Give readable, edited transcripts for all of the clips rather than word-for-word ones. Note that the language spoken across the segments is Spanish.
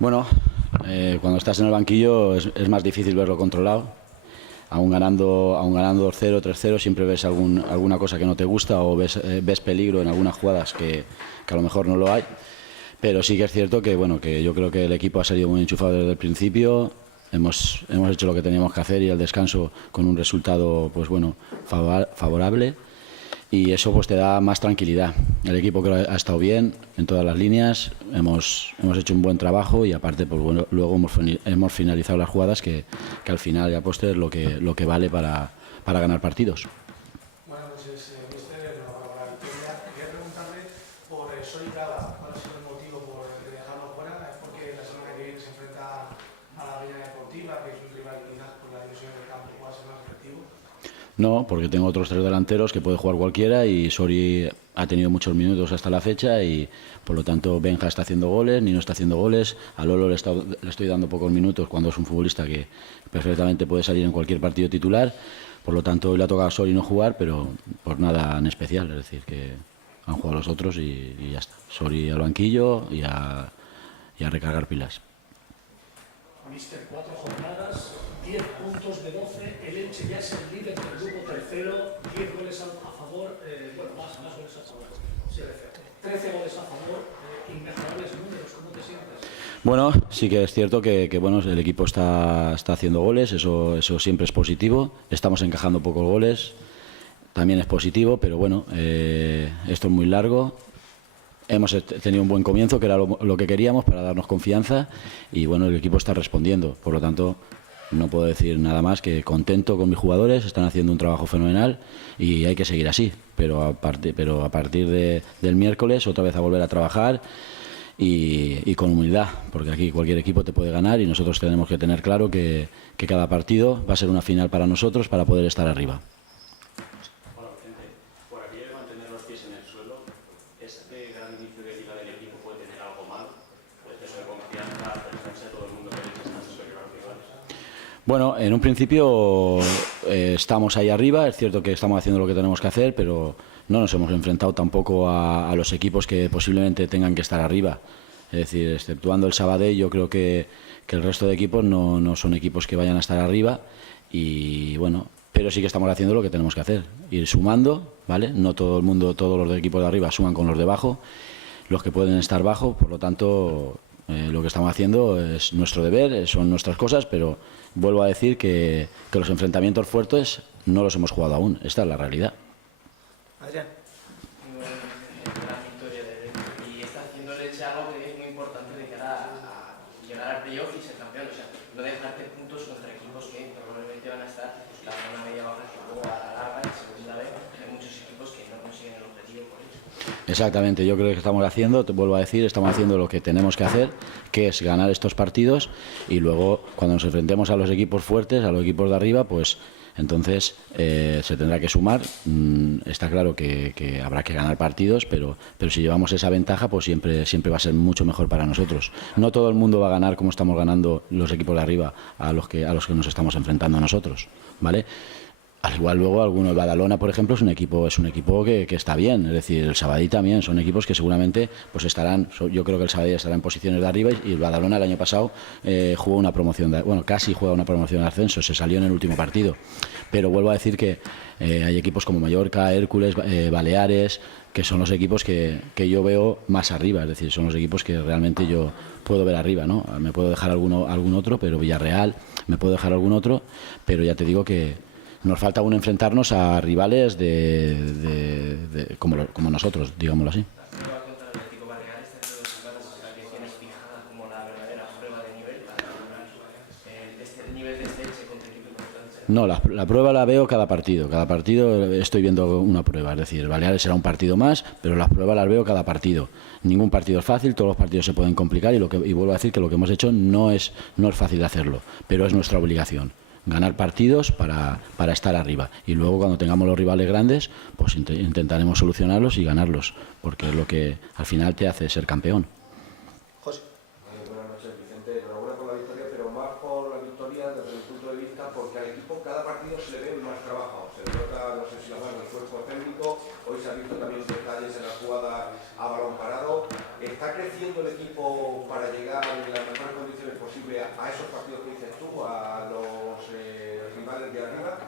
Bueno, cuando estás en el banquillo es más difícil verlo controlado. Aún ganando 2-0, 3-0, siempre ves alguna cosa que no te gusta o ves peligro en algunas jugadas que a lo mejor no lo hay. Pero sí que es cierto que, bueno, que yo creo que el equipo ha salido muy enchufado desde el principio. Hemos hecho lo que teníamos que hacer y al descanso con un resultado, pues bueno, favorable. Y eso pues te da más tranquilidad. El equipo creo que ha estado bien en todas las líneas, hemos hecho un buen trabajo y aparte pues bueno, luego hemos finalizado las jugadas que al final y a postre es lo que vale para ganar partidos. Buenas noches, mister. Enhorabuena por la victoria. Quería preguntarle por Sori Prada. ¿Cuál ha sido el motivo por dejarlo fuera? ¿Es porque la semana que viene se enfrenta a la Peña Deportiva, que es un rival quizás por la dimensión del campo pueda ser más efectivo? No, porque tengo otros tres delanteros que puede jugar cualquiera y Sori ha tenido muchos minutos hasta la fecha y por lo tanto Benja está haciendo goles, Nino está haciendo goles, a Lolo le estoy dando pocos minutos cuando es un futbolista que perfectamente puede salir en cualquier partido titular. Por lo tanto hoy le ha tocado a Sori no jugar, pero por nada en especial, es decir, que han jugado los otros y ya está. Sori al banquillo y a recargar pilas. Mister, 4 jornadas, 10 puntos de 12, el Elche ya es el líder del grupo tercero, 10 goles a favor, bueno, más goles a favor, 13 goles a favor, inmejorables números, ¿cómo te sientes? Bueno, sí que es cierto que bueno, el equipo está haciendo goles, eso siempre es positivo, estamos encajando pocos goles, también es positivo, pero bueno, esto es muy largo. Hemos tenido un buen comienzo, que era lo que queríamos para darnos confianza y bueno, el equipo está respondiendo. Por lo tanto, no puedo decir nada más que contento con mis jugadores, están haciendo un trabajo fenomenal y hay que seguir así. Pero a partir del miércoles otra vez a volver a trabajar y con humildad, porque aquí cualquier equipo te puede ganar y nosotros tenemos que tener claro que cada partido va a ser una final para nosotros para poder estar arriba. Bueno, en un principio estamos ahí arriba, es cierto que estamos haciendo lo que tenemos que hacer, pero no nos hemos enfrentado tampoco a los equipos que posiblemente tengan que estar arriba. Es decir, exceptuando el Sabadell, yo creo que el resto de equipos no son equipos que vayan a estar arriba y bueno, pero sí que estamos haciendo lo que tenemos que hacer, ir sumando, ¿vale? No todo el mundo, todos los de equipos de arriba suman con los de abajo, los que pueden estar bajo, por lo tanto lo que estamos haciendo es nuestro deber, son nuestras cosas, pero vuelvo a decir que los enfrentamientos fuertes no los hemos jugado aún. Esta es la realidad. Adrián. Gran victoria de Elche y está haciendo el Elche algo que es muy importante de cara a llegar al playoff y ser campeón. O sea, no dejarte puntos contra equipos que probablemente van a estar la zona media baja, que luego a la larga, en segunda vez, hay muchos equipos que no consiguen el objetivo por eso. Exactamente, yo creo que estamos haciendo, te vuelvo a decir, estamos haciendo lo que tenemos que hacer, que es ganar estos partidos y luego cuando nos enfrentemos a los equipos fuertes, a los equipos de arriba, pues entonces se tendrá que sumar. Está claro que habrá que ganar partidos, pero si llevamos esa ventaja, pues siempre va a ser mucho mejor para nosotros. No todo el mundo va a ganar como estamos ganando los equipos de arriba a los que nos estamos enfrentando a nosotros, ¿vale? Al igual luego el Badalona, por ejemplo, es un equipo que está bien, es decir, el Sabadell también, son equipos que seguramente pues estarán, yo creo que el Sabadell estará en posiciones de arriba y el Badalona el año pasado jugó una promoción, casi juega una promoción de ascenso, se salió en el último partido, pero vuelvo a decir que hay equipos como Mallorca, Hércules, Baleares, que son los equipos que yo veo más arriba, es decir, son los equipos que realmente yo puedo ver arriba, ¿no? Me puedo dejar algún otro, pero Villarreal, me puedo dejar algún otro, pero ya te digo que nos falta aún enfrentarnos a rivales como nosotros, digámoslo así. La prueba contra el Atlético Baleares está entre dos semanas, o sea que tienes fijada como la verdadera prueba de nivel para valorar el nivel de este Elche contra equipos importantes. No, la prueba la veo cada partido estoy viendo una prueba, es decir, Baleares será un partido más, pero las pruebas las veo cada partido. Ningún partido es fácil, todos los partidos se pueden complicar y vuelvo a decir que lo que hemos hecho no es fácil de hacerlo, pero es nuestra obligación. Ganar partidos para estar arriba y luego cuando tengamos los rivales grandes pues intentaremos solucionarlos y ganarlos porque es lo que al final te hace ser campeón. José. Buenas noches, Vicente. Enhorabuena por la victoria, pero más por la victoria desde el punto de vista porque al equipo cada partido se le ve más trabajado, se le nota, no sé si hablar del cuerpo técnico, hoy se ha visto también detalles en la jugada a balón parado, ¿está creciendo el equipo para llegar en las mejores condiciones posibles a esos partidos que dices tú, a los rivales de arriba?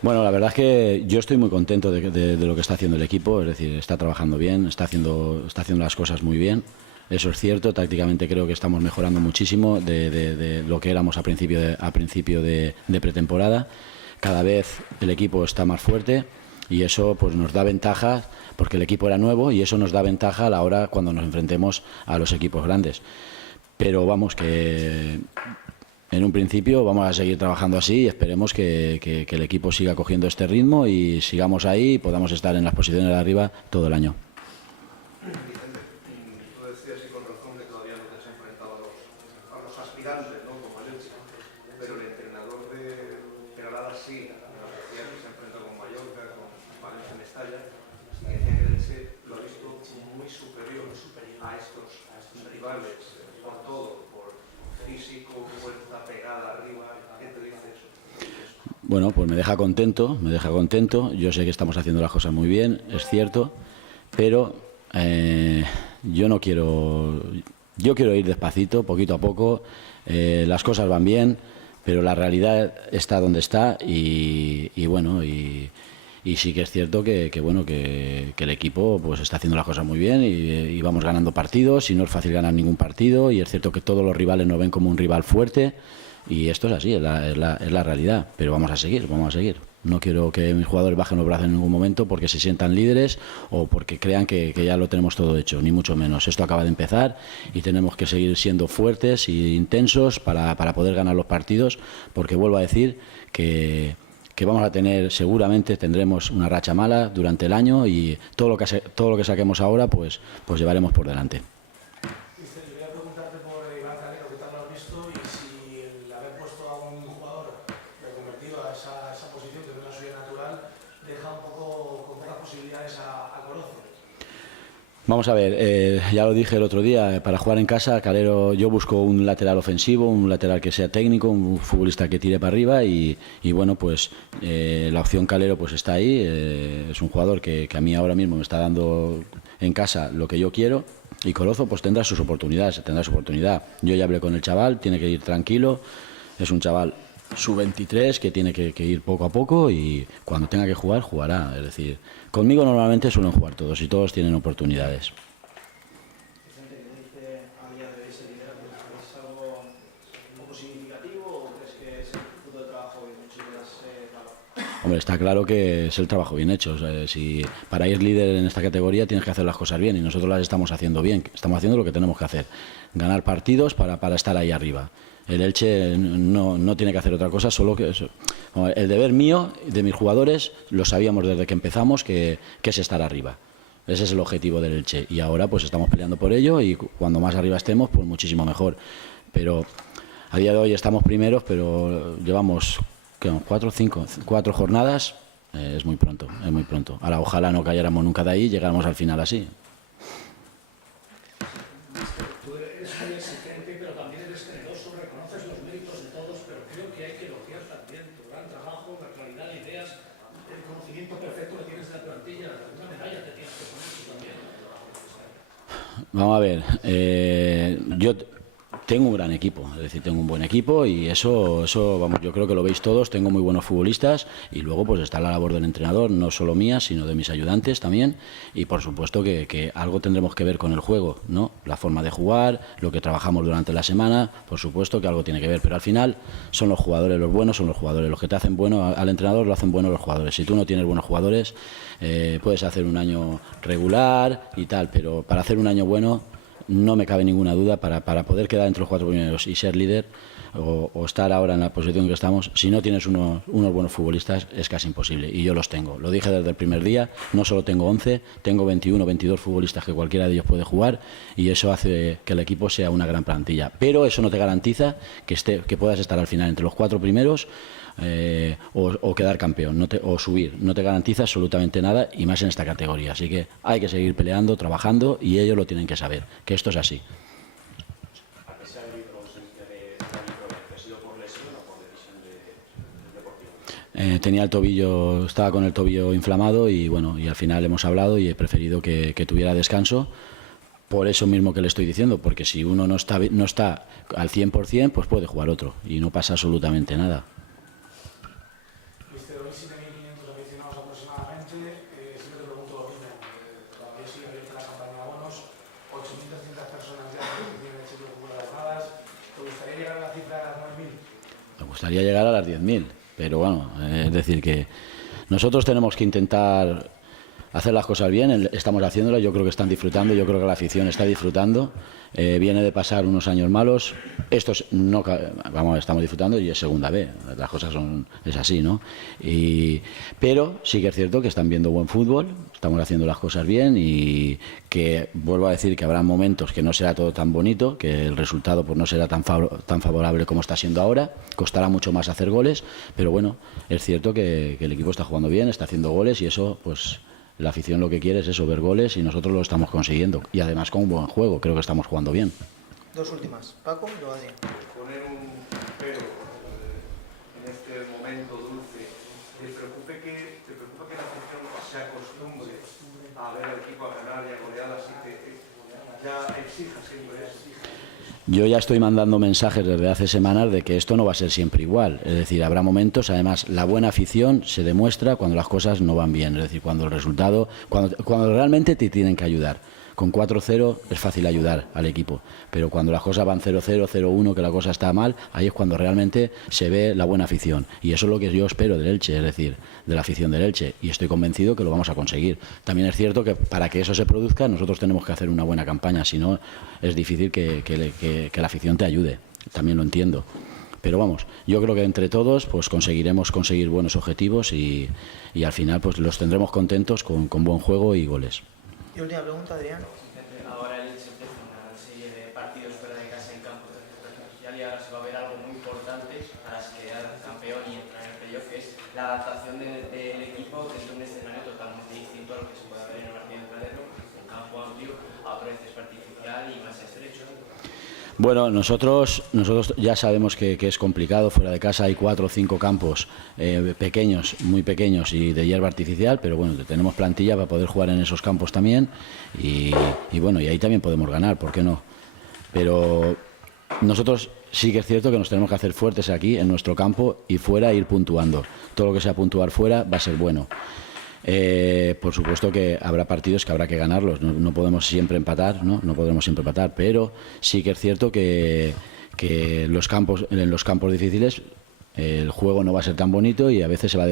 Bueno, la verdad es que yo estoy muy contento de lo que está haciendo el equipo, es decir, está trabajando bien, está haciendo las cosas muy bien. Eso es cierto, tácticamente creo que estamos mejorando muchísimo de lo que éramos a principio de pretemporada. Cada vez el equipo está más fuerte y eso pues nos da ventaja, porque el equipo era nuevo y eso nos da ventaja a la hora cuando nos enfrentemos a los equipos grandes. Pero vamos, que en un principio vamos a seguir trabajando así y esperemos que el equipo siga cogiendo este ritmo y sigamos ahí y podamos estar en las posiciones de arriba todo el año. Tú decías, y con razón, que todavía no te has enfrentado a los aspirantes, ¿no?, como el Elche, pero el entrenador de Granada sí, nos decía que se enfrentó con Mallorca, con Valencia en Mestalla, y decía que el Elche lo ha visto muy superior a estos rivales, por todo, por físico, fuerza, pegada arriba. ¿Qué te dice eso? Bueno, pues me deja contento. Yo sé que estamos haciendo las cosas muy bien, es cierto, pero yo quiero ir despacito, poquito a poco. Las cosas van bien, pero la realidad está donde está y sí que es cierto que el equipo pues está haciendo las cosas muy bien y vamos ganando partidos y no es fácil ganar ningún partido y es cierto que todos los rivales nos ven como un rival fuerte y esto es así, es la realidad, pero vamos a seguir. No quiero que mis jugadores bajen los brazos en ningún momento porque se sientan líderes o porque crean que ya lo tenemos todo hecho, ni mucho menos. Esto acaba de empezar y tenemos que seguir siendo fuertes e intensos para poder ganar los partidos, porque vuelvo a decir que vamos a tener, seguramente tendremos una racha mala durante el año y todo lo que saquemos ahora pues llevaremos por delante. Mister, yo quería preguntarte por Iván Calero, ¿qué tal lo has visto? Y si el haber puesto a un jugador reconvertido a esa posición que no es la suya natural, deja un poco con pocas posibilidades a Corozo. Vamos a ver, ya lo dije el otro día, para jugar en casa, Calero, yo busco un lateral ofensivo, un lateral que sea técnico, un futbolista que tire para arriba y bueno, pues la opción Calero pues está ahí, es un jugador que a mí ahora mismo me está dando en casa lo que yo quiero y Corozo pues tendrá sus oportunidades, su oportunidad. Yo ya hablé con el chaval, tiene que ir tranquilo, es un chaval sub-23 que tiene que ir poco a poco y cuando tenga que jugar, jugará. Es decir, conmigo normalmente suelen jugar todos y todos tienen oportunidades. Vicente, ¿qué dice a día de hoy ese liderazgo? ¿Es algo un poco significativo o crees que es el fruto de trabajo bien hecho y das? Hombre, está claro que es el trabajo bien hecho. O sea, si para ir líder en esta categoría tienes que hacer las cosas bien y nosotros las estamos haciendo bien. Estamos haciendo lo que tenemos que hacer. Ganar partidos para estar ahí arriba. El Elche no tiene que hacer otra cosa, solo que eso. El deber mío, de mis jugadores, lo sabíamos desde que empezamos, que es estar arriba. Ese es el objetivo del Elche. Y ahora pues estamos peleando por ello y cuando más arriba estemos, pues muchísimo mejor. Pero a día de hoy estamos primeros, pero llevamos cuatro jornadas. Es muy pronto. Ahora ojalá no cayéramos nunca de ahí y llegáramos al final así. Tú eres muy exigente, pero también eres generoso, reconoces los méritos de todos, pero creo que hay que elogiar también tu gran trabajo, la claridad de ideas, el conocimiento perfecto que tienes de la plantilla. Una medalla te tienes que poner tú también. Vamos a ver, yo tengo un gran equipo, es decir, tengo un buen equipo y eso vamos, yo creo que lo veis todos, tengo muy buenos futbolistas y luego pues está la labor del entrenador, no solo mía, sino de mis ayudantes también y por supuesto que algo tendremos que ver con el juego, ¿no? La forma de jugar, lo que trabajamos durante la semana, por supuesto que algo tiene que ver, pero al final son los jugadores los buenos, son los jugadores los que te hacen bueno al entrenador, lo hacen bueno los jugadores. Si tú no tienes buenos jugadores, puedes hacer un año regular y tal, pero para hacer un año bueno no me cabe ninguna duda para poder quedar entre los 4 primeros y ser líder o estar ahora en la posición en que estamos, si no tienes unos buenos futbolistas es casi imposible y yo los tengo, lo dije desde el primer día, no solo tengo 11, tengo 21, 22 futbolistas que cualquiera de ellos puede jugar y eso hace que el equipo sea una gran plantilla, pero eso no te garantiza que puedas estar al final entre los 4 primeros o quedar campeón o subir, no te garantiza absolutamente nada y más en esta categoría, así que hay que seguir peleando, trabajando y ellos lo tienen que saber, que esto es así. ¿A qué se ha debido la ausencia de David Robert? ¿Ha sido por lesión o por decisión del deportivo? Estaba con el tobillo inflamado y bueno, y al final hemos hablado y he preferido que tuviera descanso Por eso mismo que le estoy diciendo, porque si uno no está al 100%, pues puede jugar otro y no pasa absolutamente nada. Mister, hoy 7.500 aficionados aproximadamente. Siempre te pregunto lo mismo. Todavía sigue abierta la campaña de abonos. 8.300 personas ya que tienen el Club de las Gradas. ¿Te gustaría llegar a la cifra de las 9.000? Me gustaría llegar a las 10.000, pero bueno, es decir que nosotros tenemos que intentar hacer las cosas bien, estamos haciéndolas, yo creo que están disfrutando, yo creo que la afición está disfrutando, viene de pasar unos años malos, estos no, vamos, estamos disfrutando y es segunda B, las cosas es así, ¿no? Pero sí que es cierto que están viendo buen fútbol, estamos haciendo las cosas bien y que vuelvo a decir que habrá momentos que no será todo tan bonito, que el resultado pues no será tan favorable como está siendo ahora, costará mucho más hacer goles, pero bueno, es cierto que el equipo está jugando bien, está haciendo goles y eso pues la afición lo que quiere es eso, ver goles y nosotros lo estamos consiguiendo. Y además con un buen juego, creo que estamos jugando bien. Dos últimas, Paco y luego Adrián. Poner un pero en este momento dulce. ¿Te preocupa que la afición se acostumbre a ver al equipo a ganar y a golear así que ya exija siempre eso? Yo ya estoy mandando mensajes desde hace semanas de que esto no va a ser siempre igual. Es decir, habrá momentos, además, la buena afición se demuestra cuando las cosas no van bien. Es decir, cuando el resultado, cuando realmente te tienen que ayudar. Con 4-0 es fácil ayudar al equipo, pero cuando las cosas van 0-0, 0-1, que la cosa está mal, ahí es cuando realmente se ve la buena afición. Y eso es lo que yo espero del Elche, es decir, de la afición del Elche. Y estoy convencido que lo vamos a conseguir. También es cierto que para que eso se produzca, nosotros tenemos que hacer una buena campaña, si no es difícil que la afición te ayude. También lo entiendo. Pero vamos, yo creo que entre todos pues conseguiremos conseguir buenos objetivos y al final pues los tendremos contentos con buen juego y goles. Y última pregunta, Adrián. Ahora el Elche empieza una serie de partidos fuera de casa en campo social y ahora se va a ver algo muy importante para quedar campeón y entrar en el playoff, que es la adaptación del equipo desde un escenario totalmente distinto a lo que se puede ver en un partido de Pradero, un campo amplio, a otro veces artificial y más estrecho. Bueno, nosotros ya sabemos que es complicado. Fuera de casa hay 4 o 5 campos pequeños, muy pequeños y de hierba artificial, pero bueno, tenemos plantilla para poder jugar en esos campos también y bueno, y ahí también podemos ganar, ¿por qué no? Pero nosotros sí que es cierto que nos tenemos que hacer fuertes aquí en nuestro campo y fuera ir puntuando. Todo lo que sea puntuar fuera va a ser bueno. Por supuesto que habrá partidos que habrá que ganarlos, no podemos siempre empatar, no podremos siempre empatar, pero sí que es cierto que en los campos difíciles el juego no va a ser tan bonito y a veces se va a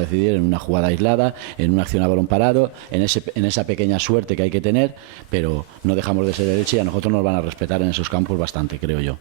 decidir en una jugada aislada, en una acción a balón parado, en esa pequeña suerte que hay que tener, pero no dejamos de ser el Elche y a nosotros nos van a respetar en esos campos bastante, creo yo.